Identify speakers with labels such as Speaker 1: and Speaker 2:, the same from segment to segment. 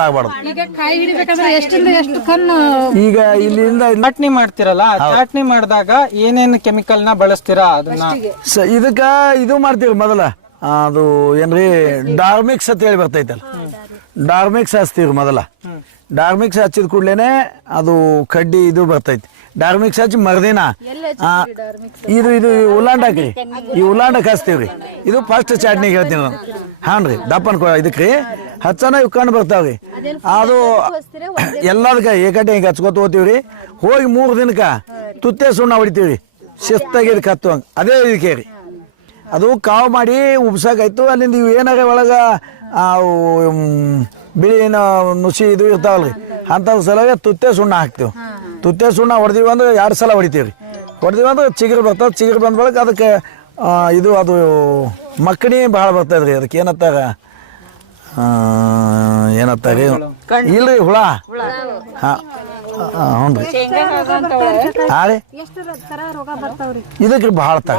Speaker 1: ಆಗಬಾರ್ದು.
Speaker 2: ಈಗ ಕಾಯಿ ಹಿಡಿಬೇಕಂದ್ರೆ ಎಷ್ಟಿಂದ ಎಷ್ಟು ಕಣ್ಣು?
Speaker 1: ಈಗ ಇಲ್ಲಿಂದ ಇಲ್ಲಿ-
Speaker 3: ಚಟ್ನಿ ಮಾಡ್ತಿರಲ್ಲ ಚಟ್ನಿ ಮಾಡಿದಾಗ ಏನೇನು ಕೆಮಿಕಲ್ನ ಬಳಸ್ತೀರಾ ಅದನ್ನ?
Speaker 1: ಸ ಇದಕ್ಕ ಇದು ಮಾಡ್ತೀವಿ ಮೊದಲ. ಆ, ಅದು ಏನ್ರಿ ಡಾರ್ಮಿಕ್ಸ್ ಅಂತ ಹೇಳಿ ಬರ್ತೈತಲ್ಲ. ಡಾರ್ಮಿಕ್ಸ್ ಹಚ್ತೀವಿ ಮೊದಲ. ಡಾರ್ಮಿಕ್ಸ್ ಹಚ್ಚಿದ ಕೂಡ್ಲೇನೆ ಅದು ಕಡ್ಡಿ ಇದು ಬರ್ತೈತಿ. ಡಾರ್ಮಿಕ್ಸ್ ಹಚ್ಚಿ ಮರದಿನ ಆ, ಇದು ಇದು ಉಲ್ಲಾಂಡ್ ರೀ ಈ ಉಲ್ಲಾಂಡಕ್ ಹಚ್ತೀವ್ರಿ. ಇದು ಫಸ್ಟ್ ಚಾಟ್ನಿಗೆ ಹೇಳ್ತೀನಿ ನಾನು. ಹಾನ್ ರೀ ದಪ್ಪನ್ ಕೊ- ಇದಕ್ಕೆ ರೀ ಹಚ್ಚನ ಇವ್ ಕಂಡು ಬರ್ತಾವ್ರಿ ಅದು ಎಲ್ಲದಕ್ಕ ಏಕಟ್ಟೆ ಹಿಂಗೆ ಹಚ್ಕೊತ ಹೋಗ್ತೀವ್ರಿ. ಹೋಗಿ ಮೂರು ದಿನಕ್ಕೆ ತುತ್ತೆ ಸುಣ್ಣ ಹೊಡಿತೀವ್ರಿ. ಶಿಸ್ತಾಗಿ ಇದಕ್ಕೆ ಹತ್ತುವಂಗೆ ಅದೇ ಇದಕ್ಕೆ ರೀ. ಅದು ಕಾವು ಮಾಡಿ ಉಬ್ಸಾಕಾಯ್ತು ಅಲ್ಲಿಂದ ಇವು ಏನಾರ ಒಳಗ ಬಿಳಿ ನುಸಿ ಇದು ಇರ್ತಾವಲ್ರಿ. ಅಂತ ಸಲುವಾಗಿ ತುತ್ತೆ ಸುಣ್ಣ ಹಾಕ್ತೀವಿ. ತುತ್ತೆ ಸುಣ್ಣ ಹೊಡೆದೀವಿ ಅಂದ್ರೆ ಎರಡು ಸಲ ಹೊಡಿತೀವಿ ರೀ ಹೊಡೆದೀವಿ ಅಂದ್ರೆ ಚಿಗುರು ಬರ್ತದೆ ಚಿಗುರು ಬಂದ ಬಳಿಕ ಅದಕ್ಕೆ ಇದು ಅದು ಮಕ್ಕಣಿ ಭಾಳ ಬರ್ತದೆ ರೀ ಅದಕ್ಕೆ ಏನತ್ತಾರ ಆ, ಏನತ್ತಾರ ರೀ ಇಲ್ರಿ ಹುಳ. ಹಾಂ. ಹ್ಞೂ ರೀ ಹಾಂ ರೀ
Speaker 2: ಎಷ್ಟು ತರ ರೋಗ ಬರ್ತಾವ್ರಿ?
Speaker 1: ಇದಕ್ಕೆ ಭಾಳ
Speaker 3: ತಗ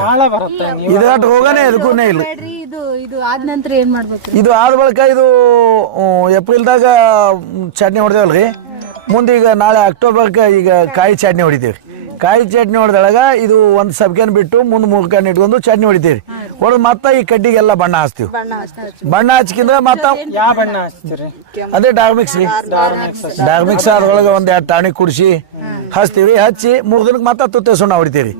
Speaker 3: ನೀವು
Speaker 1: ರೋಗನೇ ಇದಕ್ಕೂನೇ ಇಲ್ಲ
Speaker 2: ಇದು ಇದು ಆದ ನಂತರ ಏನ್ ಮಾಡ್ಬೇಕು
Speaker 1: ಇದು ಆದ ಬಳಿಕ ಇದು ಏಪ್ರಿಲ್ದಾಗ ಚಟ್ನಿ ಹೊಡೆದೇವಲ್ರಿ. ಮುಂದೆ ಈಗ ನಾಳೆ ಅಕ್ಟೋಬರ್ಗೆ ಈಗ ಕಾಯಿ ಚಟ್ನಿ ಹೊಡಿತೀವಿ ಕಾಯಿ ಚಟ್ನಿ ಹೊಡೆದೊಳಗೆ ಇದು ಒಂದು ಸಬ್ಕೆನ್ ಬಿಟ್ಟು ಮುಂದೆ ಮೂರು ಕಣ್ಣು ಇಟ್ಕೊಂಡು ಚಟ್ನಿ ಹೊಡಿತೀವಿ ಹೊಡೆದು ಮತ್ತ ಈ ಕಡ್ಡಿಗೆಲ್ಲ ಬಣ್ಣ ಹಚ್ತೀವಿ. ಬಣ್ಣ ಹಚ್ಕಿಂದ್ರೆ ಮತ್ತ
Speaker 3: ಯಾವ ಬಣ್ಣ ಹಚ್ತೀರಿ?
Speaker 1: ಅದೇ ಡಾರ್ಮಿಕ್ಸ್ ರೀ. ಡಾರ್ಮಿಕ್ಸ್ ಅದ್ರೊಳಗೆ ಒಂದ್ ಎರಡು ಟಾಣಿ ಕುಡಿಸಿ ಹಚ್ತೀವಿ. ಹಚ್ಚಿ ಮೂರ್ ದಿನಕ್ಕೆ ಮತ್ತೆ ತುತ್ತೆ ಸುಣ್ಣ ಹೊಡಿತೀವಿ.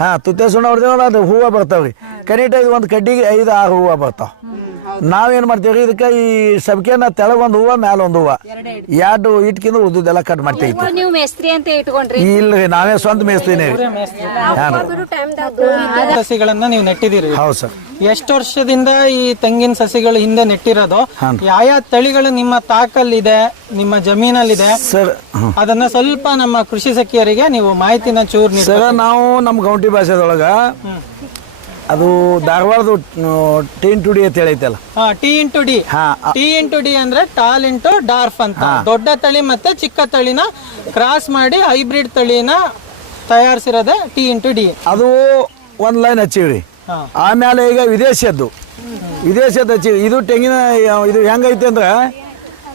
Speaker 1: ಹಾ ತುತ್ತೆ ಸುಣ್ಣ ಹೊಡಿತೀವಿ ಅದು ಹೂವು ಬರ್ತಾವ್ರಿ. ಕನಿಟ ಇದು ಒಂದು ಕಡ್ಡಿಗೆ ಐದು ಆರು ಹೂವು ಬರ್ತಾವ. ನಾವೇನ್ ಮಾಡ್ತೀವಿ ಇದಕ್ಕೆ ಈ ಸಬ್ಕೆನ ತೆಳಗೊಂದು ಹೂವ ಮ್ಯಾಲೊಂದು ಮ್ಯಾಲ ಒಂದು ಹೂವು ಎರಡು ಇಟ್ಕಿಂದ ಉದ್ದುದೆಲ್ಲ ಕಟ್ ಮಾಡ್ತೀವಿ.
Speaker 4: ನೀವು ಮೇಸ್ತ್ರಿ ಅಂತ ಇಟ್ಕೊಂಡ್ರಿ?
Speaker 1: ಇಲ್ರಿ ನಾವೇ ಸ್ವಂತ ರೀ. ಹಾಂ
Speaker 3: ಸಸಿಗಳನ್ನ ನೀವು ನೆಟ್ಟಿದ್ದೀರಿ.
Speaker 1: ಹೌದು ಸರ್.
Speaker 3: ಎಷ್ಟು ವರ್ಷದಿಂದ ಈ ತೆಂಗಿನ ಸಸಿಗಳು ಹಿಂದೆ ನೆಟ್ಟಿರೋದು? ಯಾವ ತಳಿಗಳು ನಿಮ್ಮ ತಾಕಲ್ಲಿದೆ ನಿಮ್ಮ ಜಮೀನಲ್ಲಿದೆ?
Speaker 1: ಸರ್
Speaker 3: ಅದನ್ನ ಸ್ವಲ್ಪ ನಮ್ಮ ಕೃಷಿ ಸಖಿಯರಿಗೆ ನೀವು ಮಾಹಿತಿನ ಚೂರ್ ನೀಡಿ
Speaker 1: ಸರ್ ನಾವು ನಮ್ಮ ಗೌಂಟಿ ಭಾಷೆದೊಳಗ ಅದು ಧಾರ್ವಾಡದು ಟಿ ಇಂಟು ಟುಡಿ ಅಂತ ಹೇಳೈತಲ್ಲ.
Speaker 3: ಟಿ ಇಂಟು ಡಿ
Speaker 1: ಹಾ
Speaker 3: ಟಿ ಇಂಟು ಡಿ ಅಂದ್ರೆ ಟಾಲ್ ಇಂಟು ಡಾರ್ಫ್ ಅಂತ. ದೊಡ್ಡ ತಳಿ ಮತ್ತೆ ಚಿಕ್ಕ ತಳಿನ ಕ್ರಾಸ್ ಮಾಡಿ ಹೈಬ್ರಿಡ್ ತಳಿನ ತಯಾರಿಸಿರೋದೇ ಟಿ ಇಂಟು ಡಿ
Speaker 1: ಅದು ಒಂದು ಲೈನ್ ಹಚ್ಚಿವ್ರಿ. ಆಮೇಲೆ ಈಗ ವಿದೇಶದ್ದು. ವಿದೇಶದ್ದು ಹಚ್ಚಿವಿ ಇದು ತೆಂಗಿನ ಇದು ಹೆಂಗೈತೆ ಅಂದ್ರೆ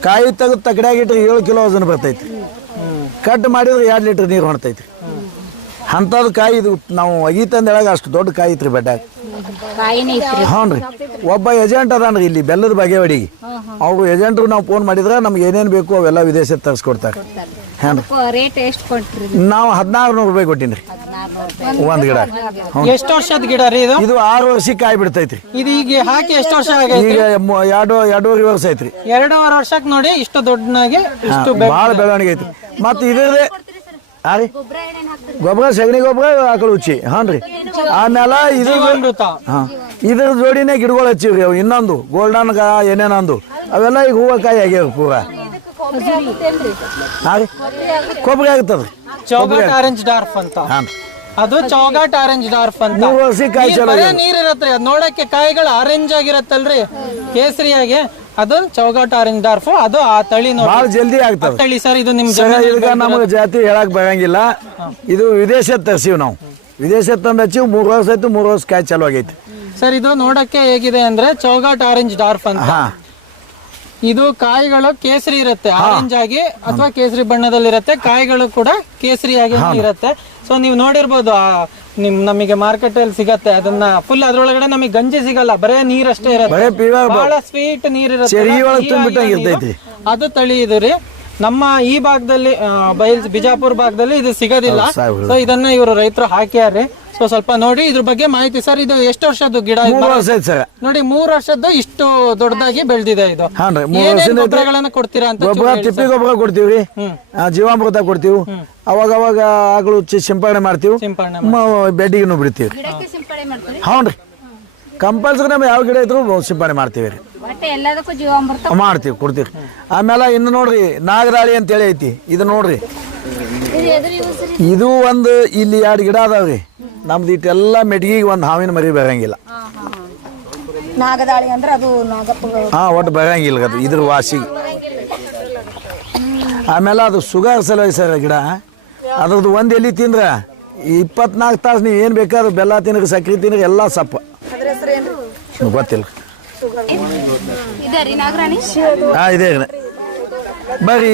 Speaker 1: ಕಾಯಿ ತೆಗೆದು ತಕಡ್ಯಾಗಿಟ್ರೆ ಏಳು ಕಿಲೋ ವಜನ್ ಬರ್ತೈತಿ. ಕಟ್ ಮಾಡಿದ್ರೆ ಎರಡು ಲೀಟ್ರ್ ನೀರು ಹೊಣ್ತೈತಿ ಅಂಥದ್ದು ಕಾಯಿ ಇದು ನಾವು ಅಗೀತಂದ ಹೇಳಾಗ ಅಷ್ಟು ದೊಡ್ಡ ಕಾಯಿ ಐತ್ರಿ ಬೆಟ್ಟಾಗ
Speaker 4: ಕಾಯಿನೇ ಐತ್ರಿ.
Speaker 1: ಹ್ಞೂ ರೀ ಒಬ್ಬ ಏಜೆಂಟ್ ಅದಾನ್ರಿ ಇಲ್ಲಿ ಬೆಲ್ಲದ ಬಗೆವಡಿಗೆ. ಅವರು ಏಜೆಂಟ್ರು ನಾವು ಫೋನ್ ಮಾಡಿದ್ರೆ ನಮ್ಗೆ ಏನೇನು ಬೇಕು ಅವೆಲ್ಲ ವಿದೇಶಕ್ಕೆ ತರಿಸ್ಕೊಡ್ತಾರೆ. ಹ್ಞೂ
Speaker 4: ರೇಟ್ ಎಷ್ಟು ಕೊಟ್ರಿ?
Speaker 1: ನಾವು ಹದಿನಾರು ನೂರು ರೂಪಾಯಿ ಕೊಟ್ಟಿನಿ ರೀ ಒಂದು ಗಿಡ. ಹ್ಞೂ
Speaker 3: ಎಷ್ಟು ವರ್ಷದ ಗಿಡ ರೀ ಇದು?
Speaker 1: ಇದು ಆರು ವರ್ಷಕ್ಕೆ ಕಾಯಿ ಬಿಡ್ತೈತ್ರಿ.
Speaker 3: ಇದು ಈಗ ಹಾಕಿ ಎಷ್ಟು ವರ್ಷ ಆಗೈತಿ
Speaker 1: ಈಗ ಮ- ಎರಡು ಎರಡೂವರೆ ವರ್ಷ ಐತ್ರಿ.
Speaker 3: ಎರಡೂವರೆ ವರ್ಷಕ್ಕೆ ನೋಡಿ ಇಷ್ಟು ದೊಡ್ಡನಾಗಿ ಇಷ್ಟು
Speaker 1: ಭಾಳ ಬೆಳವಣಿಗೆ ಐತಿ ಮತ್ತೆ ಇದ್ರದೇ ಹಾ ರೀ? ಗೊಬ್ಬರ ಸಗಣಿ ಗೊಬ್ಬರ ಆಕಳು ಉಚ್ಚಿ. ಹಾನ್ ರೀ. ಆಮೇಲೆ ಇದು
Speaker 3: ಹಾಂ
Speaker 1: ಹಾ. ಇದ್ರ ಜೋಡಿನೇ ಗಿಡಗಳು ಹಚ್ಚಿವ್ರಿ ಅವು. ಇನ್ನೊಂದು ಗೋಲ್ಡನ್ ಕಾ ಏನೇನೊಂದು ಅವೆಲ್ಲ ಈಗ ಹೂವು ಕಾಯಿ ಆಗ್ಯಾವ ಪೂರ. ಹಾ ರೀ. ಕೊಬ್ಬರಿ ಆಗ್ತದ್ರಿ
Speaker 3: ಚೌಗಾಟ್ ಆರೆಂಜ್ ಡಾರ್ಫ್ ಅಂತ.
Speaker 1: ಹಾನ್
Speaker 3: ಅದು ಚೌಗಾಟ್ ಆರೆಂಜ್ ಡಾರ್ಫ್ ಅಂತ.
Speaker 1: ಮೂರು ವರ್ಷಕ್ಕೆ ಕಾಯಿ
Speaker 3: ನೀರ್
Speaker 1: ಚಲೋ
Speaker 3: ನೀರ್ ಇರತ್ತೆ ಅದ್ ನೋಡಕ್ಕೆ ಕಾಯಿಗಳು ಆರೆಂಜ್ ಆಗಿರತ್ತಲ್ರಿ. ಕೇಸರಿಯಾಗಿ. ಅದು ಚೌಗಾಟ್ ಆರೆಂಜ್ ಡಾರ್ಫು ಅದು ಆ ತಳಿ ನೋಡಿ.
Speaker 1: ಜಲ್ದಿ ಆಗ್ತದೆ.
Speaker 3: ತಳಿ ಸರ್ ಇದು ನಿಮ್
Speaker 1: ಸರ
Speaker 3: ಜಮೀನಲ್ಲಿ
Speaker 1: ಇದಕ್ಕೆ ನಮಗೆ ಜಾತಿ ಹೇಳಕ್ ಬರಂಗಿಲ್ಲ. ಇದು ವಿದೇಶ ತರ್ಸೀವಿ ನಾವು. ವಿದೇಶ ತಂದು ಹಚ್ಚಿವಿ ಮೂರು ವರ್ಷ ಆಯ್ತು ಮೂರು ವರ್ಷ ಕಾಯಿ ಚಲೋ ಆಗೈತಿ.
Speaker 3: ಸರ್ ಇದು ನೋಡಕ್ಕೆ ಹೇಗಿದೆ ಅಂದ್ರೆ ಚೌಗಾಟ್ ಆರೆಂಜ್ ಡಾರ್ಫ್ ಅಂತ.
Speaker 1: ಹಾ.
Speaker 3: ಇದು ಕಾಯಿಗಳು ಕೇಸರಿ ಇರುತ್ತೆ ಆರೆಂಜ್ ಆಗಿ ಅಥವಾ ಕೇಸರಿ ಬಣ್ಣದಲ್ಲಿ ಇರುತ್ತೆ ಕಾಯಿಗಳು ಕೂಡ ಕೇಸರಿಯಾಗಿ ಇರುತ್ತೆ. ಸೊ ನೀವು ನೋಡಿರ್ಬೋದು ಆ ನಿಮ್ ನಮಗೆ ಮಾರ್ಕೆಟ್ ಅಲ್ಲಿ ಸಿಗತ್ತೆ. ಅದನ್ನ ಫುಲ್ ಅದ್ರೊಳಗಡೆ ನಮಗೆ ಗಂಜಿ ಸಿಗಲ್ಲ. ಬರೇ ನೀರಷ್ಟೇ ಇರುತ್ತೆ.
Speaker 1: ಬರೇ
Speaker 3: ಬಹಳ ಸ್ವೀಟ್ ನೀರ್ ಇರತ್ತೆ.
Speaker 1: ಒಳಗ್ ತುಂಬಿಟ್ಟಂಗ್.
Speaker 3: ಅದು ತಳಿ ಇದು ರೀ ನಮ್ಮ ಈ ಭಾಗದಲ್ಲಿ ಆ, ಬೈಲ್ ಬಿಜಾಪುರ್ ಭಾಗದಲ್ಲಿ ಇದು ಸಿಗೋದಿಲ್ಲ. ಸೊ ಇದನ್ನ ಇವರು ರೈತರು ಹಾಕ್ಯಾರ್ರಿ. ಸೊ ಸ್ವಲ್ಪ ನೋಡಿ ಇದ್ರ ಬಗ್ಗೆ ಮಾಹಿತಿ ಸರ್ ಇದು ಎಷ್ಟು ವರ್ಷದ್ದು ಗಿಡ ಇದು?
Speaker 1: ಮೂರು ವರ್ಷ ಐತಿ ಸರ್.
Speaker 3: ನೋಡಿ ಮೂರ್ ವರ್ಷದ್ದು ಇಷ್ಟು ದೊಡ್ಡದಾಗಿ ಬೆಳೆದಿದೆ ಇದು.
Speaker 1: ಹಾನ್ರಿ ಮೂರು
Speaker 3: ಏನೇನ್. ಗೊಬ್ಬರಗಳನ್ನ ಕೊಡ್ತೀರಾ ಅಂತ
Speaker 1: ಗೊಬ್ಬರ ತಿಪ್ಪಿ ಗೊಬ್ಬರ ಕೊಡ್ತೀವಿ ಆ, ಜೀವಾಮೃತ ಕೊಡ್ತೀವಿ. ಅವಾಗ ಅವಾಗ ಆಗಳು ಸಿಂಪಡಣೆ ಮಾಡ್ತೀವಿ.
Speaker 3: ಸಿಂಪಡಣೆ
Speaker 1: ಬೆಡ್ಡಿಗೂ ಬಿಡ್ತೀವಿ.
Speaker 4: ಸಿಂಪಡಣೆ ಮಾಡ್ತೀರಿ?
Speaker 1: ಹ್ಞೂ ರೀ. ಕಂಪಲ್ಸರಿ ನಮ್ಗೆ ಯಾವ ಗಿಡ ಇದ್ರು ಸಿಂಪಡಣೆ ಮಾಡ್ತೀವಿ ರೀ.
Speaker 4: ಒಟ್ಟೆ ಎಲ್ಲದಕ್ಕೂ ಜೀವಾಮೃತ
Speaker 1: ಮಾಡ್ತೀವಿ ಕೊಡ್ತೀವಿ. ಆಮೇಲೆ ಇನ್ನು ನೋಡ್ರಿ ನಾಗರಾಳಿ ಅಂತೇಳಿ ಐತಿ. ಇದು ನೋಡ್ರಿ.
Speaker 4: ಇದು ಎದುರು ಯೂಸ್ ರೀ
Speaker 1: ಇದು ಒಂದು ಇಲ್ಲಿ ಎರಡು ಗಿಡ ಅದಾವ್ರಿ. ನಮ್ದು ಇಟ್ಟೆಲ್ಲ ಮೆಟ್ಗಿಗೆ ಒಂದು ಹಾವಿನ ಮರಿ ಬರಂಗಿಲ್ಲ.
Speaker 2: ನಾಗದಾಳಿ ಅಂದ್ರೆ ಅದು ನಾಗಪ್ಪಗಳು.
Speaker 1: ಹಾ ಒಟ್ಟು ಬರಂಗಿಲ್ಲ ಅದು ಇದ್ರ ವಾಸಿ. ಆಮೇಲೆ ಅದು ಸುಗರ್ ಸಲುವಾಗಿ ಸರ್ ಗಿಡ. ಅದ್ರದ್ದು ಒಂದು ಎಲ್ಲಿ ತಿಂದ್ರೆ ಇಪ್ಪತ್ನಾಲ್ಕು ತಾಸು ನೀವು ಏನು ಬೇಕಾದ್ರೂ ಬೆಲ್ಲ ತಿನ್ನಕ್ಕೆ ಸಕ್ಕರೆ ತಿನ್ನಕ್ಕೆ ಎಲ್ಲ ಸಪ್ಪ. ಗೊತ್ತಿಲ್ಲ.
Speaker 4: ಇದೆ ರೀ ನಾಗರಾಣಿ?
Speaker 1: ಹಾ ಇದೆ ಬರ್ರಿ.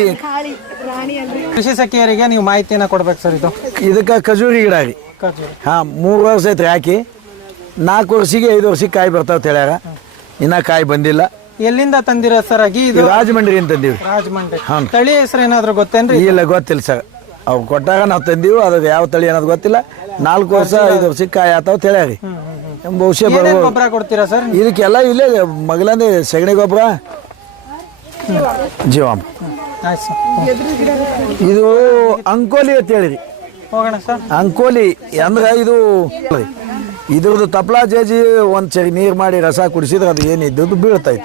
Speaker 3: ಕೃಷಿ ಸಖಿಯರಿಗೆ ನೀವು ಮಾಹಿತಿನ ಕೊಡ್ಬೇಕು ಸರ್ ಇದು.
Speaker 1: ಇದಕ್ಕೆ ಖಜೂರಿ ಗಿಡ ರೀ. ಹಾಂ ಮೂರು ವರ್ಷ ಐತ್ರಿ ಹಾಕಿ. ನಾಲ್ಕು ವರ್ಷಿಗೆ ಐದು ವರ್ಷಕ್ಕೆ ಕಾಯಿ ಬರ್ತಾವ ಹೇಳ್ಯಾರ ಇನ್ನ ಕಾಯಿ ಬಂದಿಲ್ಲ.
Speaker 3: ಎಲ್ಲಿಂದ ತಂದಿರ ಸರ್ ಆಗಿ ಇದು?
Speaker 1: ರಾಜಮಂಡ್ರಿ ರಾಜಮಂಡ್ರಿ ತಂದಿವಿ.
Speaker 3: ರಾಜಮಂಡ್ರಿ. ತಳಿ ಹೆಸರು ಏನಾದ್ರು ಗೊತ್ತೇನ್ರಿ?
Speaker 1: ಇಲ್ಲ ಗೊತ್ತಿಲ್ಲ ಸರ್. ಅವು ಕೊಟ್ಟಾಗ ನಾವು ತಂದೀವಿ ಅದು ಯಾವ ತಳಿ ಅನ್ನೋದು ಗೊತ್ತಿಲ್ಲ. ನಾಲ್ಕು ವರ್ಷ ಐದು ವರ್ಷಕ್ಕೆ ಕಾಯಿ ಆತಾವ ಹೇಳ್ಯಾರಿ ಬಹುಶಃ
Speaker 3: ಏನೇನ್
Speaker 1: ಬರ್ಬೋದು
Speaker 3: ಗೊಬ್ಬರ ಕೊಡ್ತೀರಾ ಸರ್?
Speaker 1: ಇದಕ್ಕೆಲ್ಲ ಇಲ್ಲೇ ಮಗಲಂದೆ ಸಗಣಿ ಗೊಬ್ಬರ. ಜೀವಾಮ
Speaker 3: ಆಯ್ತು ಸರ್.
Speaker 1: ಇದು ಅಂಕೋಲಿ ಅಂತ ಹೇಳಿರಿ. ಅಂಕೋಲಿ ಅಂದ್ರೆ ಇದು ಇದ್ರದ್ದು ತಪ್ಲಾ ಜೇಜಿ ಒಂದು ಸರಿ ನೀರು ಮಾಡಿ ರಸ ಕುಡಿಸಿದ್ರೆ ಅದು ಏನಿದ್ದದ್ದು ಬೀಳ್ತೈತೆ.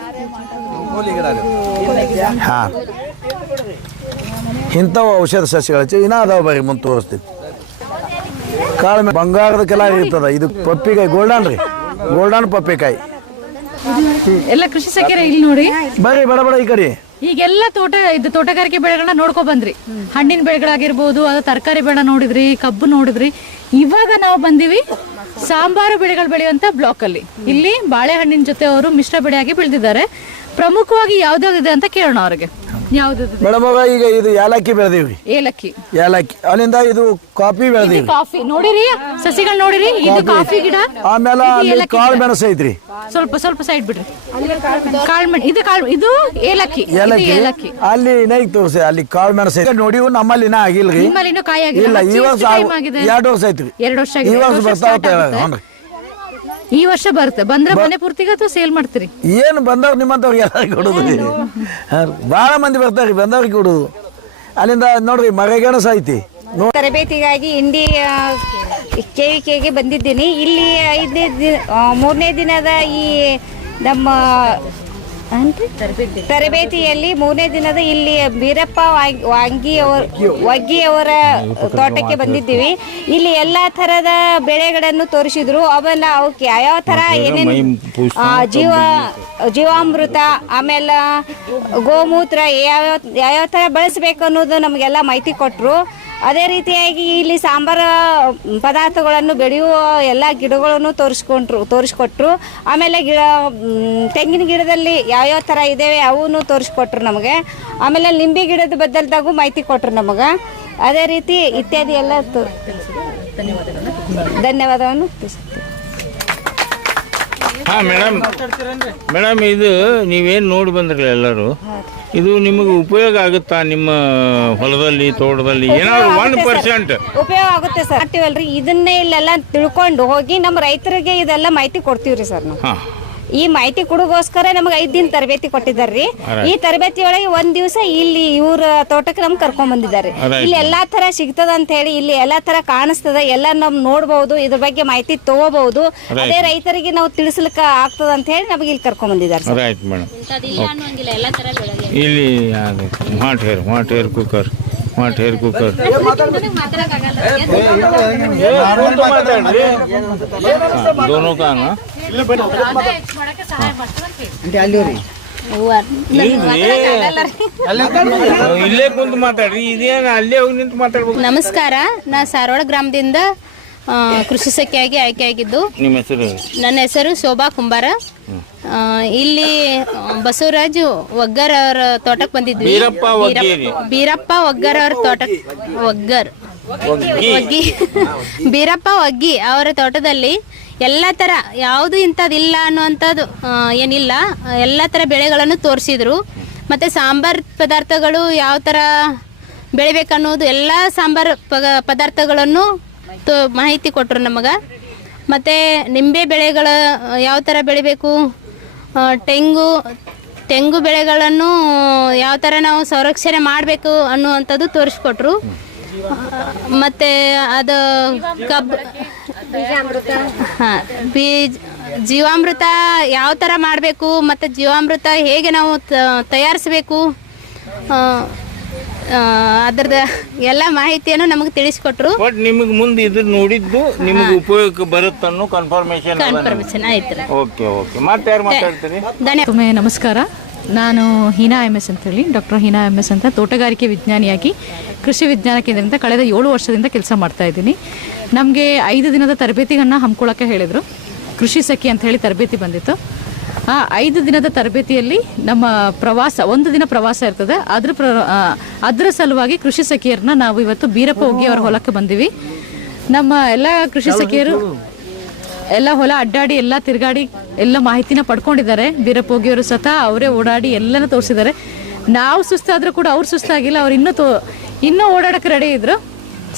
Speaker 1: ಹಾಂ. ಇಂಥವು ಔಷಧ ಸಸ್ಯಗಳ ಇನ್ನೂ ಅದಾವ ಬರ್ರಿ ಮುಂದೆ ತೋರಿಸ್ತೀವಿ ಕಾಳು ಬಂಗಾರದ ಕೆಲ ಇರ್ತದ. ಇದು ಪಪ್ಪಿಕಾಯಿ ಗೋಲ್ಡನ್ ರೀ. ಗೋಲ್ಡನ್ ಪಪ್ಪಿಕಾಯಿ.
Speaker 2: ಎಲ್ಲ ಕೃಷಿ ಸಕ್ಕರೆ ಇಲ್ಲಿ ನೋಡಿ.
Speaker 1: ಬರ್ರಿ ಬಡ ಬಡ ಈ ಕಡೆ.
Speaker 2: ಈಗೆಲ್ಲ ತೋಟ ಇದು ತೋಟಗಾರಿಕೆ ಬೆಳೆಗಳನ್ನ ನೋಡ್ಕೊ ಬಂದ್ರಿ. ಹಣ್ಣಿನ ಬೆಳೆಗಳಾಗಿರ್ಬೋದು ಅದು ತರಕಾರಿ ಬೆಳೆ ನೋಡಿದ್ರಿ ಕಬ್ಬು ನೋಡಿದ್ರಿ. ಇವಾಗ ನಾವು ಬಂದಿವಿ ಸಾಂಬಾರು ಬೆಳೆಗಳು ಬೆಳೆಯುವಂತ ಬ್ಲಾಕ್ ಅಲ್ಲಿ. ಇಲ್ಲಿ ಬಾಳೆಹಣ್ಣಿನ ಜೊತೆ ಅವರು ಮಿಶ್ರ ಬೆಳೆಯಾಗಿ ಬೆಳೆದಿದ್ದಾರೆ. ಪ್ರಮುಖವಾಗಿ ಯಾವ್ದಾವ್ದಿದೆ ಅಂತ ಕೇಳೋಣ ಅವ್ರಿಗೆ. ಯಾವ್ದು
Speaker 1: ಮೇಡಮ್ ಈಗ ಇದು ಏಲಕ್ಕಿ ಬೆಳೆದೀವಿ
Speaker 2: ಏಲಕ್ಕಿ.
Speaker 1: ಏಲಕ್ಕಿ. ಅಲ್ಲಿಂದ ಇದು ಕಾಫಿ ಬೆಳೆದೀವಿ
Speaker 2: ಕಾಫಿ. ನೋಡಿರಿ ಸಸಿಗಳು ನೋಡಿರಿ ಇದು ಕಾಫಿ. ಗಿಡ
Speaker 1: ಆಮೇಲೆ ಅಲ್ಲಿ ಕಾಳು ಮೆಣಸು ಐತ್ರಿ.
Speaker 2: ಸ್ವಲ್ಪ ಸ್ವಲ್ಪ ಸೈಡ್ ಬಿಡ್ರಿ. ಕಾಳು ಇದು ಕಾಳ್ ಇದು ಏಲಕ್ಕಿ
Speaker 1: ಏಲಕ್ಕಿ. ಅಲ್ಲಿ ನೈಗ್ ತೋರಿಸಿ ಅಲ್ಲಿ ಕಾಳು ಮೆಣಸು ಐತಿ ನೋಡಿ ನಮ್ಮಲ್ಲಿ ಇನ್ನ ಆಗಿಲ್ರಿ.
Speaker 2: ನಿಮ್ಮಲ್ಲಿ ಇನ್ನೂ ಕಾಯಿ ಆಗಿಲ್ಲ.
Speaker 1: ಈ ವರ್ಷ ಎರಡು ವರ್ಷ ಐತ್ರಿ
Speaker 2: ಎರಡು ವರ್ಷ
Speaker 1: ಈ ವರ್ಷ
Speaker 2: ಬರ್ತಾ ವರ್ಷ
Speaker 1: ಬರ್ತಾವ
Speaker 2: start ಆಗುತ್ತೆ.
Speaker 1: ಹ್ಞೂ
Speaker 2: ಈ ವರ್ಷ ಬರುತ್ತೆ. ಬಂದ್ರೆ ಮನೆ ಪೂರ್ತಿಗೆ ಅಥವಾ ಸೇಲ್ ಮಾಡ್ತೀರಿ?
Speaker 1: ಏನು ಬಂದವ್ರು ನಿಮ್ಮಂತವ್ರಿಗೆ ಎಲ್ಲರಿಗೆ ಕೊಡೋದು ಭಾಳ ಮಂದಿ ಬರ್ತಾರೆ ಬಂದವ್ರಿಗೆ ಕೊಡೋದು. ಅಲ್ಲಿಂದ ನೋಡ್ರಿ ಮರಗೆಣಸ ಐತಿ.
Speaker 4: ತರಬೇತಿಗಾಗಿ ಇಂಡಿ ಕೆವಿಕೆಗೆ ಬಂದಿದ್ದೀನಿ. ಇಲ್ಲಿ ಐದನೇ ದಿನ ಮೂರನೇ ದಿನದ ಈ ನಮ್ಮ? ತರಬೇತಿಯಲ್ಲಿ ಮೂರನೇ ದಿನದ ಇಲ್ಲಿ ಬೀರಪ್ಪ ವಾಂಗಿಯವರು ವಗ್ಗಿಯವರ. ತೋಟಕ್ಕೆ ಬಂದಿದ್ದೀವಿ. ಇಲ್ಲಿ ಎಲ್ಲಾ ತರದ ಬೆಳೆಗಳನ್ನು ತೋರಿಸಿದ್ರು. ಅವೆಲ್ಲ ಅವಕ್ಕೆ ಯಾವ ತರ ಏನೇನು ಜೀವ ಜೀವಾಮೃತ ಆಮೇಲೆ ಗೋಮೂತ್ರ ಯಾವ ಯಾವ ಥರ ಬಳಸಬೇಕು ಅನ್ನೋದು ನಮಗೆಲ್ಲ ಮಾಹಿತಿ ಕೊಟ್ಟರು ಅದೇ ರೀತಿಯಾಗಿ ಇಲ್ಲಿ ಸಾಂಬಾರ ಪದಾರ್ಥಗಳನ್ನು ಬೆಳೆಯುವ ಎಲ್ಲ ಗಿಡಗಳನ್ನು ತೋರಿಸ್ಕೊಂಡ್ರು ತೋರಿಸ್ಕೊಟ್ರು. ಆಮೇಲೆ ಗಿಡ ತೆಂಗಿನ ಗಿಡದಲ್ಲಿ ಯಾವ್ಯಾವ ಥರ ಇದ್ದಾವೆ ಅವನ್ನು ತೋರಿಸ್ಕೊಟ್ರು ನಮಗೆ. ಆಮೇಲೆ ಲಿಂಬೆ ಗಿಡದ ಬದಲದಾಗೂ ಮಾಹಿತಿ ಕೊಟ್ರು ನಮಗೆ. ಅದೇ ರೀತಿ ಇತ್ಯಾದಿ ಎಲ್ಲ ಧನ್ಯವಾದವನ್ನು ತಿಳಿಸುತ್ತೇನೆ
Speaker 5: ಹಾಂ ಮೇಡಮ್ ಮೇಡಮ್ ಇದು ನೀವೇನು ನೋಡಿ ಬಂದ್ರಲ್ಲ ಎಲ್ಲರೂ? ಇದು ನಿಮಗೆ ಉಪಯೋಗ ಆಗುತ್ತಾ ನಿಮ್ಮ ಹೊಲದಲ್ಲಿ ತೋಟದಲ್ಲಿ? ಏನಾದ್ರು ಒನ್ ಪರ್ಸೆಂಟ್
Speaker 4: ಉಪಯೋಗ ಆಗುತ್ತೆ ಸರ್. ಇದನ್ನೇ ಇಲ್ಲೆಲ್ಲ ತಿಳ್ಕೊಂಡು ಹೋಗಿ ನಮ್ಮ ರೈತರಿಗೆ ಇದೆಲ್ಲ ಮಾಹಿತಿ ಕೊಡ್ತೀವ್ರಿ ಸರ್ ನಾವು.
Speaker 5: ಹಾಂ.
Speaker 4: ಈ ಮಾಹಿತಿ ಕೊಡೋಗೋಸ್ಕರ ನಮಗೆ ಐದ್ ದಿನ ತರಬೇತಿ ಕೊಟ್ಟಿದ್ದಾರ್ರಿ ಈ ತರಬೇತಿ ಒಳಗೆ ಒಂದ್ ದಿವಸ ಇಲ್ಲಿ ಇವ್ರ ತೋಟಕ್ಕೆ ನಮ್ಗೆ ಕರ್ಕೊಂಡ್ ಬಂದಿದ್ದಾರೆ
Speaker 5: Right.
Speaker 4: ಇಲ್ಲಿ ಎಲ್ಲಾ ತರ ಸಿಗ್ತದ ಅಂತ ಹೇಳಿ ಇಲ್ಲಿ ಎಲ್ಲಾ ತರ ಕಾಣಿಸ್ತದ ಎಲ್ಲ ನಮ್ ನೋಡ್ಬಹುದು ಇದ್ರ ಬಗ್ಗೆ ಮಾಹಿತಿ ತಗೋಬಹುದು ಅದೇ ರೈತರಿಗೆ ನಾವು ತಿಳಿಸ್ಲಿಕ್ಕೆ ಆಗ್ತದ ಅಂತ ಹೇಳಿ ನಮಗೆ ಇಲ್ಲಿ ಕರ್ಕೊಂಡ್ ಬಂದಿದ್ದಾರೆ ಸರ್
Speaker 5: ರೈಟ್ ಮೇಡಮ್ ಇಲ್ಲಿ ಅದು ಮಾಟ್ ಹೇರ್ ಮಾಟ್ ಹೇರ್ ಕುಕ್ಕರ್ ಮಾಟ್ ಹೇರ್ ಕುಕ್ಕರ್ दोनों का ना ಇಲ್ಲೇ ಕುಂತು ಮಾತಾಡ್ರಿ. ಇದೇನು ಅಲ್ಲೇ ಹೋಗಿ ನಿಂತು ಮಾತಾಡ್ಬೇಕು?
Speaker 6: ನಮಸ್ಕಾರ. ನಾ ಸಾರವಾಡ ಗ್ರಾಮದಿಂದ ಆ, ಕೃಷಿ ಸಖಿಯಾಗಿ ಆಯ್ಕೆಯಾಗಿದ್ದು.
Speaker 5: ನಿಮ್ಮ ಹೆಸರು?
Speaker 6: ನನ್ನ ಹೆಸರು ಶೋಭಾ ಕುಂಬಾರ. ಆ, ಇಲ್ಲಿ ಬಸವರಾಜ್ ಒಗ್ಗರ್ ಅವರ ತೋಟಕ್ಕೆ ಬಂದಿದ್ವಿ.
Speaker 5: ಬೀರಪ್ಪ ಒಗ್ಗೇರಿ.
Speaker 6: ಬೀರಪ್ಪ ಒಗ್ಗರ್ ಅವರ ತೋಟಕ್ಕೆ ಒಗ್ಗರ್. ಒಗ್ಗಿ. ಬೀರಪ್ಪ ಒಗ್ಗಿ ಅವರ ತೋಟದಲ್ಲಿ ಎಲ್ಲ ಥರ ಯಾವುದು ಇಂಥದ್ದಿಲ್ಲ ಅನ್ನುವಂಥದ್ದು ಏನಿಲ್ಲ. ಎಲ್ಲ ಥರ ಬೆಳೆಗಳನ್ನು ತೋರಿಸಿದ್ರು. ಮತ್ತು ಸಾಂಬಾರ್ ಪದಾರ್ಥಗಳು ಯಾವ ಥರ ಬೆಳಿಬೇಕನ್ನೋದು ಎಲ್ಲ ಸಾಂಬಾರು ಪದಾರ್ಥಗಳನ್ನು ತೋ, ಮಾಹಿತಿ ಕೊಟ್ಟರು ನಮಗೆ. ಮತ್ತು ನಿಂಬೆ ಬೆಳೆಗಳ, ಯಾವ ಥರ ಬೆಳಿಬೇಕು? ತೆಂಗು ತೆಂಗು ಬೆಳೆಗಳನ್ನು ಯಾವ ಥರ ನಾವು ಸಂರಕ್ಷಣೆ ಮಾಡಬೇಕು ಅನ್ನುವಂಥದ್ದು ತೋರಿಸ್ಕೊಟ್ರು. ಮತ್ತು ಅದು ಕಬ್ಬು ಹಾಂ ಬೀಜ ಜೀವಾಮೃತ ಯಾವ ಥರ ಮಾಡಬೇಕು ಮತ್ತು ಜೀವಾಮೃತ ಹೇಗೆ ನಾವು ತಯಾರಿಸಬೇಕು ಅದ್ರದ್ದು ಎಲ್ಲ ಮಾಹಿತಿಯನ್ನು ನಮಗೆ ತಿಳಿಸ್ಕೊಟ್ರು.
Speaker 5: ಬಟ್ ನಿಮಗೆ ಮುಂದೆ ಇದು ನೋಡಿದ್ದು ನಿಮಗೆ ಉಪಯೋಗಕ್ಕೆ ಬರುತ್ತನ್ನೋ ಕನ್ಫರ್ಮೇಶನ್
Speaker 6: ಕನ್ಫರ್ಮೇಷನ್ ಆಯ್ತು.
Speaker 5: ಓಕೆ ಓಕೆ ಮತ್ತೆ ಯಾರು ಮಾತಾಡ್ತೀರಿ?
Speaker 2: ನಮಸ್ಕಾರ. ನಾನು ಹೀನಾ ಎಂ ಎಸ್ ಅಂತೇಳಿ, ಡಾಕ್ಟರ್ ಹೀನಾ ಎಂ ಎಸ್ ಅಂತ, ತೋಟಗಾರಿಕೆ ವಿಜ್ಞಾನಿಯಾಗಿ, ಕೃಷಿ ವಿಜ್ಞಾನ ಕೇಂದ್ರದಿಂದ ಕಳೆದ ಏಳು ವರ್ಷದಿಂದ ಕೆಲಸ ಮಾಡ್ತಾ ಇದ್ದೀನಿ. ನಮಗೆ ಐದು ದಿನದ ತರಬೇತಿಗಳನ್ನ ಹಮ್ಮಿಕೊಳ್ಳೋಕೆ ಹೇಳಿದರು. ಕೃಷಿ ಸಖಿ ಅಂತ ಹೇಳಿ ತರಬೇತಿ ಬಂದಿತ್ತು. ಆ ಐದು ದಿನದ ತರಬೇತಿಯಲ್ಲಿ ನಮ್ಮ ಪ್ರವಾಸ, ಒಂದು ದಿನ ಪ್ರವಾಸ ಇರ್ತದೆ. ಅದ್ರ ಪ್ರ ಅದರ ಸಲುವಾಗಿ ಕೃಷಿ ಸಖಿಯರನ್ನ ನಾವು ಇವತ್ತು ಬೀರಪ್ಪ ಹೋಗಿ ಅವರ ಹೊಲಕ್ಕೆ ಬಂದಿವಿ. ನಮ್ಮ ಎಲ್ಲ ಕೃಷಿ ಸಖಿಯರು, ಎಲ್ಲ ಹೊಲ ಅಡ್ಡಾಡಿ, ಎಲ್ಲ ತಿರುಗಾಡಿ ಎಲ್ಲ ಮಾಹಿತಿನ ಪಡ್ಕೊಂಡಿದ್ದಾರೆ. ಬೀರಪ್ಪ ಹೋಗಿಯವರು ಸ್ವತಃ ಅವರೇ ಓಡಾಡಿ ಎಲ್ಲನೂ ತೋರಿಸಿದ್ದಾರೆ. ನಾವು ಸುಸ್ತಾದರೂ ಕೂಡ ಅವ್ರು ಸುಸ್ತಾಗಿಲ್ಲ, ಅವ್ರು ಇನ್ನೂ ತೋ, ಇನ್ನೂ ಓಡಾಡಕ್ಕೆ ರೆಡಿ ಇದ್ರು.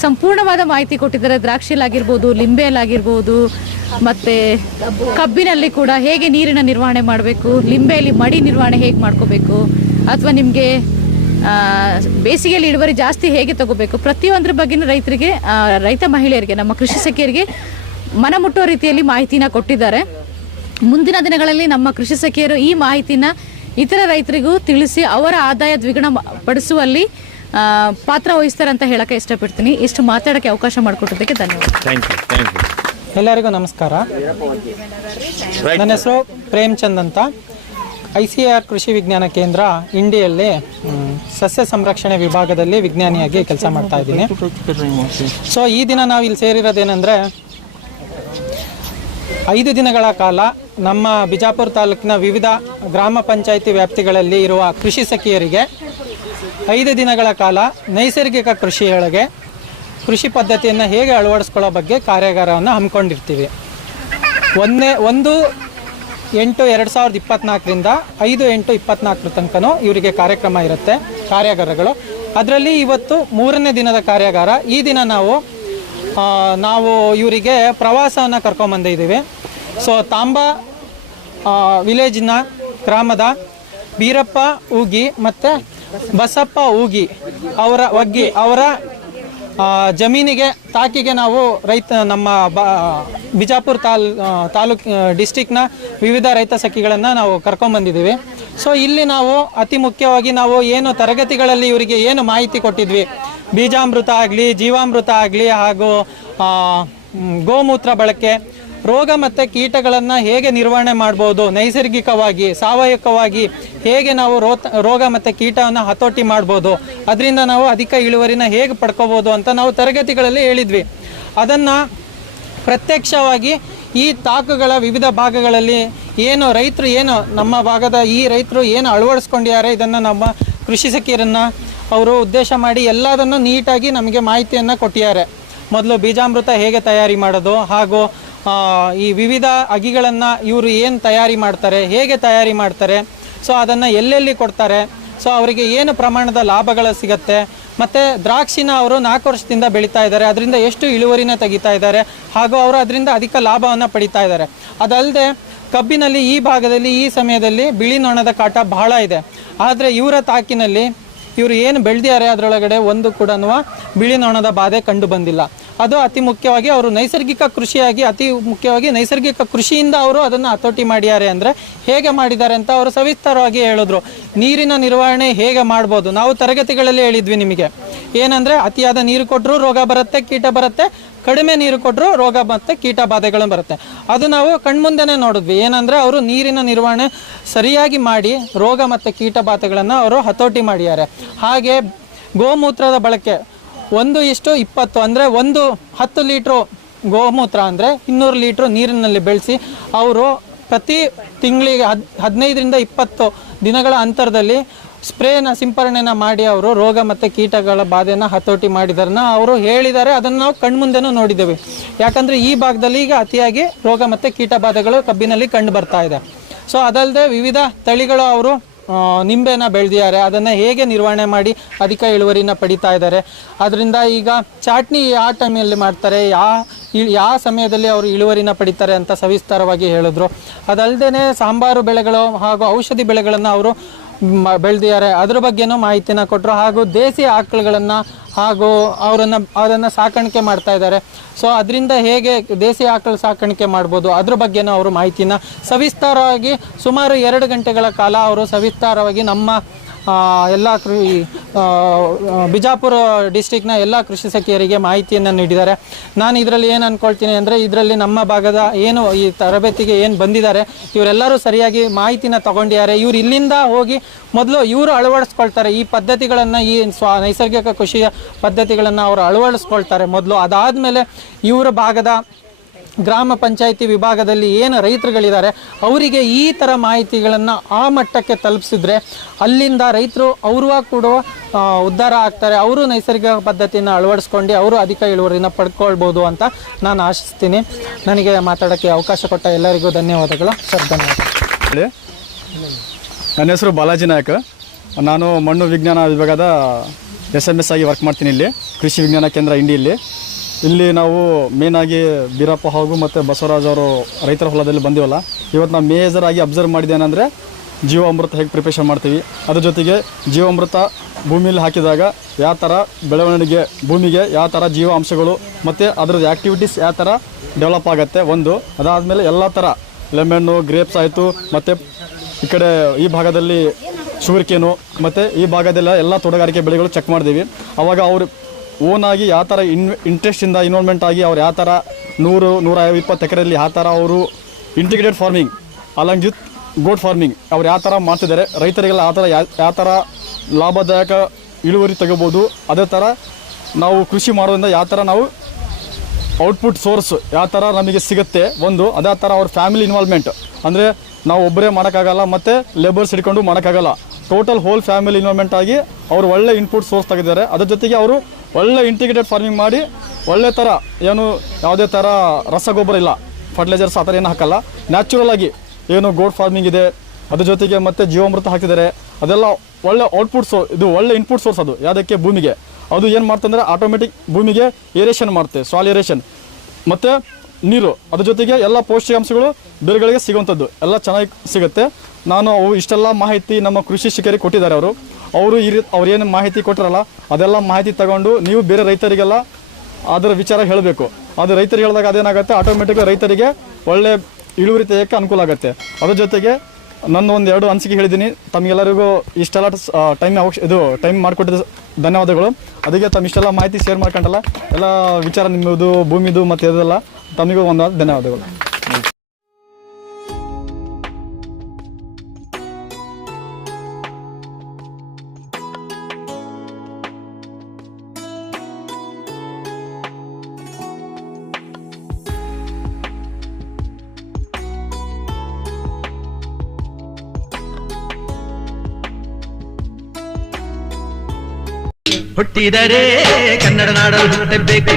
Speaker 2: ಸಂಪೂರ್ಣವಾದ ಮಾಹಿತಿ ಕೊಟ್ಟಿದ್ದಾರೆ. ದ್ರಾಕ್ಷಿಲಾಗಿರ್ಬೋದು ಲಿಂಬೆಯಲ್ಲಾಗಿರ್ಬೋದು, ಮತ್ತು ಕಬ್ಬಿನಲ್ಲಿ ಕೂಡ ಹೇಗೆ ನೀರಿನ ನಿರ್ವಹಣೆ ಮಾಡಬೇಕು, ಲಿಂಬೆಯಲ್ಲಿ ಮಡಿ ನಿರ್ವಹಣೆ ಹೇಗೆ ಮಾಡ್ಕೋಬೇಕು, ಅಥವಾ ನಿಮಗೆ ಬೇಸಿಗೆಯಲ್ಲಿ ಇಳುವರಿ ಜಾಸ್ತಿ ಹೇಗೆ ತಗೋಬೇಕು, ಪ್ರತಿಯೊಂದ್ರ ಬಗ್ಗೆನೂ ರೈತರಿಗೆ ರೈತ ಮಹಿಳೆಯರಿಗೆ, ನಮ್ಮ ಕೃಷಿ ಸಖಿಯರಿಗೆ ಮನ ಮುಟ್ಟೋ ರೀತಿಯಲ್ಲಿ ಮಾಹಿತಿನ ಕೊಟ್ಟಿದ್ದಾರೆ. ಮುಂದಿನ ದಿನಗಳಲ್ಲಿ ನಮ್ಮ ಕೃಷಿ ಸಖಿಯರು ಈ ಮಾಹಿತಿನ ಇತರ ರೈತರಿಗೂ ತಿಳಿಸಿ ಅವರ ಆದಾಯ ದ್ವಿಗುಣ ಪಡಿಸುವಲ್ಲಿ ಪಾತ್ರ ವಹಿಸ್ತಾರೆ ಅಂತ ಹೇಳಕ್ಕೆ ಇಷ್ಟಪಡ್ತೀನಿ. ಇಷ್ಟು ಮಾತಾಡೋಕ್ಕೆ ಅವಕಾಶ ಮಾಡಿಕೊಟ್ಟಿದ್ದಕ್ಕೆ ಧನ್ಯವಾದ.
Speaker 5: ಥ್ಯಾಂಕ್ ಯು ಥ್ಯಾಂಕ್ ಯು
Speaker 3: ಎಲ್ಲರಿಗೂ ನಮಸ್ಕಾರ. ನನ್ನ ಹೆಸರು ಪ್ರೇಮ್ಚಂದ್ ಅಂತ. ಐ ಸಿ ಆರ್ ಕೃಷಿ ವಿಜ್ಞಾನ ಕೇಂದ್ರ ಇಂಡಿಯಲ್ಲಿ ಸಸ್ಯ ಸಂರಕ್ಷಣೆ ವಿಭಾಗದಲ್ಲಿ ವಿಜ್ಞಾನಿಯಾಗಿ ಕೆಲಸ ಮಾಡ್ತಾ ಇದ್ದೀನಿ. ಸೊ ಈ ದಿನ ನಾವು ಇಲ್ಲಿ ಸೇರಿರೋದೇನೆಂದರೆ ಐದು ದಿನಗಳ ಕಾಲ ನಮ್ಮ ಬಿಜಾಪುರ ತಾಲೂಕಿನ ವಿವಿಧ ಗ್ರಾಮ ಪಂಚಾಯಿತಿ ವ್ಯಾಪ್ತಿಗಳಲ್ಲಿ ಇರುವ ಕೃಷಿ ಸಖಿಯರಿಗೆ ಐದು ದಿನಗಳ ಕಾಲ ನೈಸರ್ಗಿಕ ಕೃಷಿಯೊಳಗೆ ಕೃಷಿ ಪದ್ಧತಿಯನ್ನು ಹೇಗೆ ಅಳವಡಿಸ್ಕೊಳ್ಳೋ ಬಗ್ಗೆ ಕಾರ್ಯಾಗಾರವನ್ನು ಹಮ್ಮಿಕೊಂಡಿರ್ತೀವಿ. ಒಂದೇ, ಒಂದು ಎಂಟು ಎರಡು ಸಾವಿರದ ಇಪ್ಪತ್ನಾಲ್ಕರಿಂದ ಐದು ಎಂಟು ಇಪ್ಪತ್ನಾಲ್ಕರ ತನಕನೂ ಇವರಿಗೆ ಕಾರ್ಯಕ್ರಮ ಇರುತ್ತೆ, ಕಾರ್ಯಾಗಾರಗಳು. ಅದರಲ್ಲಿ ಇವತ್ತು ಮೂರನೇ ದಿನದ ಕಾರ್ಯಾಗಾರ. ಈ ದಿನ ನಾವು ನಾವು ಇವರಿಗೆ ಪ್ರವಾಸವನ್ನು ಕರ್ಕೊಂಬಂದಿದ್ದೀವಿ ಸೊ, ತಾಂಬಾ ವಿಲೇಜಿನ ಗ್ರಾಮದ ಬೀರಪ್ಪ ಊಗಿ ಮತ್ತು ಬಸಪ್ಪ ಊಗಿ ಅವರ ಒಗ್ಗಿ ಅವರ ಜಮೀನಿಗೆ, ತಾಕಿಗೆ ನಾವು ರೈತ, ನಮ್ಮ ಬ, ಬಿಜಾಪುರ ತಾಲ್ ತಾಲೂಕ್ ಡಿಸ್ಟಿಕ್ನ ವಿವಿಧ ರೈತ ಸಖಿಗಳನ್ನು ನಾವು ಕರ್ಕೊಂಡ್ಬಂದಿದ್ದೀವಿ ಸೊ ಇಲ್ಲಿ ನಾವು ಅತಿ ಮುಖ್ಯವಾಗಿ ನಾವು ಏನು ತರಗತಿಗಳಲ್ಲಿ ಇವರಿಗೆ ಏನು ಮಾಹಿತಿ ಕೊಟ್ಟಿದ್ವಿ, ಬೀಜಾಮೃತ ಆಗಲಿ, ಜೀವಾಮೃತ ಆಗಲಿ ಹಾಗೂ ಗೋಮೂತ್ರ ಬಳಕೆ ರೋಗ ಮತ್ತು ಕೀಟಗಳನ್ನು ಹೇಗೆ ನಿರ್ವಹಣೆ ಮಾಡ್ಬೋದು? ನೈಸರ್ಗಿಕವಾಗಿ ಸಾವಯವವಾಗಿ ಹೇಗೆ ನಾವು ರೋಗ ಮತ್ತು ಕೀಟವನ್ನು ಹತೋಟಿ ಮಾಡ್ಬೋದು? ಅದರಿಂದ ನಾವು ಅಧಿಕ ಇಳುವರಿನ ಹೇಗೆ ಪಡ್ಕೋಬೋದು ಅಂತ ನಾವು ತರಗತಿಗಳಲ್ಲಿ ಹೇಳಿದ್ವಿ. ಅದನ್ನು ಪ್ರತ್ಯಕ್ಷವಾಗಿ ಈ ತಾಕುಗಳ ವಿವಿಧ ಭಾಗಗಳಲ್ಲಿ ಏನು ರೈತರು ಏನು, ನಮ್ಮ ಭಾಗದ ಈ ರೈತರು ಏನು ಅಳವಡಿಸ್ಕೊಂಡಿದ್ದಾರೆ, ಇದನ್ನು ನಮ್ಮ ಕೃಷಿ ಸಖಿಯರನ್ನು ಅವರು ಉದ್ದೇಶ ಮಾಡಿ ಎಲ್ಲದನ್ನು ನೀಟಾಗಿ ನಮಗೆ ಮಾಹಿತಿಯನ್ನು ಕೊಟ್ಟಿದ್ದಾರೆ. ಮೊದಲು ಬೀಜಾಮೃತ ಹೇಗೆ ತಯಾರಿ ಮಾಡೋದು, ಹಾಗೂ ಈ ವಿವಿಧ ಅಗಿಗಳನ್ನು ಇವರು ಏನು ತಯಾರಿ ಮಾಡ್ತಾರೆ, ಹೇಗೆ ತಯಾರಿ ಮಾಡ್ತಾರೆ, ಸೊ ಅದನ್ನು ಎಲ್ಲೆಲ್ಲಿ ಕೊಡ್ತಾರೆ, ಸೊ ಅವರಿಗೆ ಏನು ಪ್ರಮಾಣದ ಲಾಭಗಳು ಸಿಗತ್ತೆ, ಮತ್ತು ದ್ರಾಕ್ಷಿನ ಅವರು ನಾಲ್ಕು ವರ್ಷದಿಂದ ಬೆಳೀತಾ ಇದ್ದಾರೆ, ಅದರಿಂದ ಎಷ್ಟು ಇಳುವರಿನ ತೆಗಿತಾ ಇದ್ದಾರೆ, ಹಾಗೂ ಅವರು ಅದರಿಂದ ಅಧಿಕ ಲಾಭವನ್ನು ಪಡಿತಾ ಇದ್ದಾರೆ. ಅದಲ್ಲದೆ ಕಬ್ಬಿನಲ್ಲಿ ಈ ಭಾಗದಲ್ಲಿ ಈ ಸಮಯದಲ್ಲಿ ಬಿಳಿ ನೊಣದ ಕಾಟ ಬಹಳ ಇದೆ. ಆದರೆ ಇವರ ತಾಕಿನಲ್ಲಿ ಇವರು ಏನು ಬೆಳೆದಿದ್ದಾರೆ ಅದರೊಳಗಡೆ ಒಂದು ಕೂಡ ಬಿಳಿ ನೊಣದ ಬಾಧೆ ಕಂಡು ಬಂದಿಲ್ಲ. ಅದು ಅತಿ ಮುಖ್ಯವಾಗಿ ಅವರು ನೈಸರ್ಗಿಕ ಕೃಷಿಯಾಗಿ ಅತಿ ಮುಖ್ಯವಾಗಿ ನೈಸರ್ಗಿಕ ಕೃಷಿಯಿಂದ ಅವರು ಅದನ್ನು ಹತೋಟಿ ಮಾಡಿದ್ದಾರೆ ಅಂದರೆ ಹೇಗೆ ಮಾಡಿದ್ದಾರೆ ಅಂತ ಅವರು ಸವಿಸ್ತಾರವಾಗಿ ಹೇಳಿದ್ರು. ನೀರಿನ ನಿರ್ವಹಣೆ ಹೇಗೆ ಮಾಡ್ಬೋದು? ನಾವು ತರಗತಿಗಳಲ್ಲಿ ಹೇಳಿದ್ವಿ ನಿಮಗೆ. ಏನಂದರೆ ಅತಿಯಾದ ನೀರು ಕೊಟ್ಟರು ರೋಗ ಬರುತ್ತೆ, ಕೀಟ ಬರುತ್ತೆ. ಕಡಿಮೆ ನೀರು ಕೊಟ್ಟರು ರೋಗ ಮತ್ತು ಕೀಟ ಬಾಧೆಗಳು ಬರುತ್ತೆ. ಅದು ನಾವು ಕಣ್ಮುಂದೆನೇ ನೋಡಿದ್ವಿ. ಏನಂದರೆ ಅವರು ನೀರಿನ ನಿರ್ವಹಣೆ ಸರಿಯಾಗಿ ಮಾಡಿ ರೋಗ ಮತ್ತು ಕೀಟ ಬಾಧೆಗಳನ್ನು ಅವರು ಹತೋಟಿ ಮಾಡಿದ್ದಾರೆ. ಹಾಗೆ ಗೋಮೂತ್ರದ ಬಳಕೆ ಒಂದು ಇಷ್ಟು ಇಪ್ಪತ್ತು ಅಂದರೆ ಒಂದು ಹತ್ತು ಲೀಟ್ರು ಗೋಮೂತ್ರ ಅಂದರೆ ಇನ್ನೂರು ಲೀಟ್ರು ನೀರಿನಲ್ಲಿ ಬೆಳೆಸಿ ಅವರು ಪ್ರತಿ ತಿಂಗಳಿಗೆ ಹದ್ ಹದಿನೈದರಿಂದ ಇಪ್ಪತ್ತು ದಿನಗಳ ಅಂತರದಲ್ಲಿ ಸ್ಪ್ರೇನ, ಸಿಂಪರಣೆನ ಮಾಡಿ ಅವರು ರೋಗ ಮತ್ತು ಕೀಟಗಳ ಬಾಧೆಯನ್ನು ಹತೋಟಿ ಮಾಡಿದಾರನ್ನ ಅವರು ಹೇಳಿದ್ದಾರೆ. ಅದನ್ನು ನಾವು ಕಣ್ಮುಂದೆನೂ ನೋಡಿದ್ದೇವೆ. ಯಾಕಂದರೆ ಈ ಭಾಗದಲ್ಲಿ ಈಗ ಅತಿಯಾಗಿ ರೋಗ ಮತ್ತು ಕೀಟ ಬಾಧೆಗಳು ಕಬ್ಬಿನಲ್ಲಿ ಕಂಡು ಬರ್ತಾ ಇದೆ. ಸೊ ಅದಲ್ಲದೆ ವಿವಿಧ ತಳಿಗಳು ಅವರು ನಿಂಬೆನ ಬೆಳೆದಿದ್ದಾರೆ. ಅದನ್ನು ಹೇಗೆ ನಿರ್ವಹಣೆ ಮಾಡಿ ಅಧಿಕ ಇಳುವರಿನ ಪಡಿತಾ ಇದ್ದಾರೆ. ಅದರಿಂದ ಈಗ ಚಾಟ್ನಿ ಯಾವ ಟೈಮಲ್ಲಿ ಮಾಡ್ತಾರೆ, ಯಾ, ಇ- ಯಾವ ಸಮಯದಲ್ಲಿ ಅವರು ಇಳುವರಿನ ಪಡಿತಾರೆ ಅಂತ ಸವಿಸ್ತಾರವಾಗಿ ಹೇಳಿದ್ರು. ಅದಲ್ಲದೆ ಸಾಂಬಾರು ಬೆಳೆಗಳು ಹಾಗೂ ಔಷಧಿ ಬೆಳೆಗಳನ್ನು ಅವರು ಬೆಳೆದಿದ್ದಾರೆ. ಅದ್ರ ಬಗ್ಗೆನೂ ಮಾಹಿತಿನ ಕೊಟ್ಟರು ಹಾಗೂ ದೇಸಿ ಆಕಳುಗಳನ್ನು ಹಾಗೂ ಅವರನ್ನು ಅದನ್ನು ಸಾಕಾಣಿಕೆ ಮಾಡ್ತಾ ಇದ್ದಾರೆ. ಸೊ, ಅದರಿಂದ ಹೇಗೆ ದೇಸಿ ಆಕಳು ಸಾಕಾಣಿಕೆ ಮಾಡ್ಬೋದು? ಅದ್ರ ಬಗ್ಗೆನೂ ಅವರು ಮಾಹಿತಿನ ಸವಿಸ್ತಾರವಾಗಿ ಸುಮಾರು ಎರಡು ಗಂಟೆಗಳ ಕಾಲ ಅವರು ಸವಿಸ್ತಾರವಾಗಿ ನಮ್ಮ ಎಲ್ಲ ಕೃ ಬಿಜಾಪುರ ಡಿಸ್ಟಿಕ್ನ ಎಲ್ಲ ಕೃಷಿ ಸಖಿಯರಿಗೆ ಮಾಹಿತಿಯನ್ನು ನೀಡಿದ್ದಾರೆ. ನಾನು ಇದರಲ್ಲಿ ಏನು ಅಂದ್ಕೊಳ್ತೀನಿ ಅಂದರೆ ಇದರಲ್ಲಿ ನಮ್ಮ ಭಾಗದ ಏನು ಈ ತರಬೇತಿಗೆ ಏನು ಬಂದಿದ್ದಾರೆ, ಇವರೆಲ್ಲರೂ ಸರಿಯಾಗಿ ಮಾಹಿತಿನ ತಗೊಂಡಿದ್ದಾರೆ. ಇವರು ಇಲ್ಲಿಂದ ಹೋಗಿ ಮೊದಲು ಇವರು ಅಳವಡಿಸ್ಕೊಳ್ತಾರೆ. ಈ ಪದ್ಧತಿಗಳನ್ನು, ಈ ಸ್ವ, ನೈಸರ್ಗಿಕ ಕೃಷಿಯ ಪದ್ಧತಿಗಳನ್ನು ಅವರು ಅಳವಡಿಸ್ಕೊಳ್ತಾರೆ ಮೊದಲು. ಅದಾದಮೇಲೆ ಇವರ ಭಾಗದ ಗ್ರಾಮ ಪಂಚಾಯಿತಿ ವಿಭಾಗದಲ್ಲಿ ಏನು ರೈತರುಗಳಿದ್ದಾರೆ, ಅವರಿಗೆ ಈ ಥರ ಮಾಹಿತಿಗಳನ್ನು ಆ ಮಟ್ಟಕ್ಕೆ ತಲುಪಿಸಿದ್ರೆ ಅಲ್ಲಿಂದ ರೈತರು ಅವರು ಕೂಡ ಉದ್ಧಾರ ಆಗ್ತಾರೆ, ಅವರು ನೈಸರ್ಗಿಕ ಪದ್ಧತಿನ ಅಳವಡಿಸ್ಕೊಂಡು ಅವರು ಅಧಿಕ ಇಳುವರಿನ ಪಡ್ಕೊಳ್ಬೋದು ಅಂತ ನಾನು ಆಶಿಸ್ತೀನಿ. ನನಗೆ ಮಾತಾಡೋಕ್ಕೆ ಅವಕಾಶ ಕೊಟ್ಟ ಎಲ್ಲರಿಗೂ ಧನ್ಯವಾದಗಳು. ಸರ್, ಧನ್ಯವಾದ.
Speaker 7: ನನ್ನ ಹೆಸರು ಬಾಲಾಜಿ ನಾಯಕ. ನಾನು ಮಣ್ಣು ವಿಜ್ಞಾನ ವಿಭಾಗದ ಎಸ್ ಎಂ ಎಸ್ ಆಗಿ ವರ್ಕ್ ಮಾಡ್ತೀನಿ ಇಲ್ಲಿ, ಕೃಷಿ ವಿಜ್ಞಾನ ಕೇಂದ್ರ ಇಂಡಿಯಲ್ಲಿ ಇಲ್ಲಿ ನಾವು ಮೇನಾಗಿ ಬೀರಪ್ಪ ಹಾಗೂ ಮತ್ತು ಬಸವರಾಜ್ ಅವರು ರೈತರ ಹೊಲದಲ್ಲಿ ಬಂದಿವಲ್ಲ, ಇವತ್ತು ನಾವು ಮೇಜರ್ ಆಗಿ ಅಬ್ಸರ್ವ್ ಮಾಡಿದ್ದೇನೆಂದರೆ ಜೀವಾಮೃತ ಹೇಗೆ ಪ್ರಿಪ್ರೇಷನ್ ಮಾಡ್ತೀವಿ. ಅದ್ರ ಜೊತೆಗೆ ಜೀವಾಮೃತ ಭೂಮಿಯಲ್ಲಿ ಹಾಕಿದಾಗ ಯಾವ ಥರ ಬೆಳವಣಿಗೆ, ಭೂಮಿಗೆ ಯಾವ ಥರ ಜೀವಾಂಶಗಳು ಮತ್ತು ಅದರದ್ದು ಆ್ಯಕ್ಟಿವಿಟೀಸ್ ಯಾವ ಥರ ಡೆವಲಪ್ ಆಗುತ್ತೆ ಒಂದು, ಅದಾದಮೇಲೆ ಎಲ್ಲ ಥರ ಲೆಮನ್ನು ಗ್ರೇಪ್ಸ್ ಆಯಿತು, ಮತ್ತು ಈ ಕಡೆ ಈ ಭಾಗದಲ್ಲಿ ಶುಗರ್ಕೇನು ಮತ್ತು ಈ ಭಾಗದೆಲ್ಲ ಎಲ್ಲ ತೋಟಗಾರಿಕೆ ಬೆಳೆಗಳು ಚೆಕ್ ಮಾಡಿದ್ದೀವಿ ಆವಾಗ ಅವರು ಓನಾಗಿ ಯಾವ ಥರ ಇನ್ ಇಂಟ್ರೆಸ್ಟಿಂದ ಇನ್ವಾಲ್ವ್ಮೆಂಟ್ ಆಗಿ ಅವ್ರು ಯಾವ ಥರ ನೂರು, ನೂರ ಇಪ್ಪತ್ತು ಎಕರೆಯಲ್ಲಿ ಯಾವ ಥರ ಅವರು integrated farming along with goat farming ಅವ್ರು ಯಾವ ಥರ ಮಾಡ್ತಿದ್ದಾರೆ, ರೈತರಿಗೆಲ್ಲ ಆ ಥರ ಯಾವ ಥರ ಲಾಭದಾಯಕ ಇಳುವರಿ ತೆಗೋಬೋದು, ಅದೇ ಥರ ನಾವು ಕೃಷಿ ಮಾಡೋದ್ರಿಂದ ಯಾವ ಥರ ನಾವು ಔಟ್ಪುಟ್ ಸೋರ್ಸ್ ಯಾವ ಥರ ನಮಗೆ ಸಿಗುತ್ತೆ ಒಂದು, ಅದೇ ಥರ ಅವ್ರ ಫ್ಯಾಮಿಲಿ ಇನ್ವಾಲ್ವ್ಮೆಂಟ್ ಅಂದರೆ ನಾವು ಒಬ್ಬರೇ ಮಾಡೋಕ್ಕಾಗಲ್ಲ, ಮತ್ತು ಲೇಬರ್ಸ್ ಹಿಡ್ಕೊಂಡು ಮಾಡೋಕ್ಕಾಗಲ್ಲ. ಟೋಟಲ್ ಹೋಲ್ ಫ್ಯಾಮಿಲಿ ಇನ್ವಾಲ್ವ್ಮೆಂಟ್ ಆಗಿ ಅವರು ಒಳ್ಳೆ ಇನ್ಪುಟ್ ಸೋರ್ಸ್ ತೆಗೆದಿದ್ದಾರೆ. ಅದ್ರ ಜೊತೆಗೆ ಅವರು ಒಳ್ಳೆ ಇಂಟಿಗ್ರೇಟೆಡ್ ಫಾರ್ಮಿಂಗ್ ಮಾಡಿ, ಒಳ್ಳೆ ಥರ ಏನು ಯಾವುದೇ ಥರ ರಸಗೊಬ್ಬರ ಇಲ್ಲ. ಫರ್ಟಿಲೈಸರ್ಸ್ ಆ ಥರ ಏನು ಹಾಕಲ್ಲ. ನ್ಯಾಚುರಲ್ ಆಗಿ ಏನು ಗೋಡ್ ಫಾರ್ಮಿಂಗ್ ಇದೆ, ಅದ್ರ ಜೊತೆಗೆ ಮತ್ತೆ ಜೀವಾಮೃತ ಹಾಕಿದ್ದಾರೆ. ಅದೆಲ್ಲ ಒಳ್ಳೆ ಔಟ್ಪುಟ್ ಸೋ ಇದು ಒಳ್ಳೆ ಇನ್ಪುಟ್ ಸೋರ್ಸ್ ಅದು, ಯಾವುದಕ್ಕೆ? ಭೂಮಿಗೆ. ಅದು ಏನು ಮಾಡ್ತಂದ್ರೆ ಆಟೋಮೆಟಿಕ್ ಭೂಮಿಗೆ ಏರೇಷನ್ ಮಾಡುತ್ತೆ ಸಾಲ್ ಏರೇಷನ್ ಮತ್ತು ನೀರು, ಅದ್ರ ಜೊತೆಗೆ ಎಲ್ಲ ಪೌಷ್ಟಿಕಾಂಶಗಳು ಬೇರುಗಳಿಗೆ ಸಿಗುವಂಥದ್ದು. ಎಲ್ಲ ಚೆನ್ನಾಗಿ ಸಿಗುತ್ತೆ. ನಾನು ಅವು ಇಷ್ಟೆಲ್ಲ ಮಾಹಿತಿ ನಮ್ಮ ಕೃಷಿ ಶಿಕ್ಷಕರಿಗೆ ಕೊಟ್ಟಿದ್ದಾರೆ ಅವರು. ಅವರು ಈ ರೀತಿ ಅವ್ರು ಏನು ಮಾಹಿತಿ ಕೊಟ್ಟರಲ್ಲ ಅದೆಲ್ಲ ಮಾಹಿತಿ ತಗೊಂಡು ನೀವು ಬೇರೆ ರೈತರಿಗೆಲ್ಲ ಅದರ ವಿಚಾರ ಹೇಳಬೇಕು. ಅದು ರೈತರಿಗೆ ಹೇಳಿದಾಗ ಅದೇನಾಗುತ್ತೆ? ಆಟೋಮೆಟಿಕ್ ರೈತರಿಗೆ ಒಳ್ಳೆ ಇಳುವರಿ ತೆಗೆಯೋಕ್ಕೆ ಅನುಕೂಲ ಆಗುತ್ತೆ. ಅದ್ರ ಜೊತೆಗೆ ನನ್ನ ಒಂದು ಎರಡು ಅನಿಸಿಕೆ ಹೇಳಿದ್ದೀನಿ. ತಮಗೆಲ್ಲರಿಗೂ ಇಷ್ಟೆಲ್ಲ ಟೈಮ್ ಇದು ಟೈಮ್ ಮಾಡಿಕೊಟ್ಟಿದ್ದ ಧನ್ಯವಾದಗಳು. ಅದಕ್ಕೆ ತಮ್ಮ ಇಷ್ಟೆಲ್ಲ ಮಾಹಿತಿ ಶೇರ್ ಮಾಡ್ಕೊಂಡಲ್ಲ, ಎಲ್ಲ ವಿಚಾರ ನಿಮ್ಮದು, ಭೂಮಿದು ಮತ್ತು ಇದೆಲ್ಲ ತಮಗೂ ಒಂದು ಧನ್ಯವಾದಗಳು.
Speaker 8: ಹುಟ್ಟಿದರೆ ಕನ್ನಡ ನಾಡಲು ಹುಟ್ಟಬೇಕು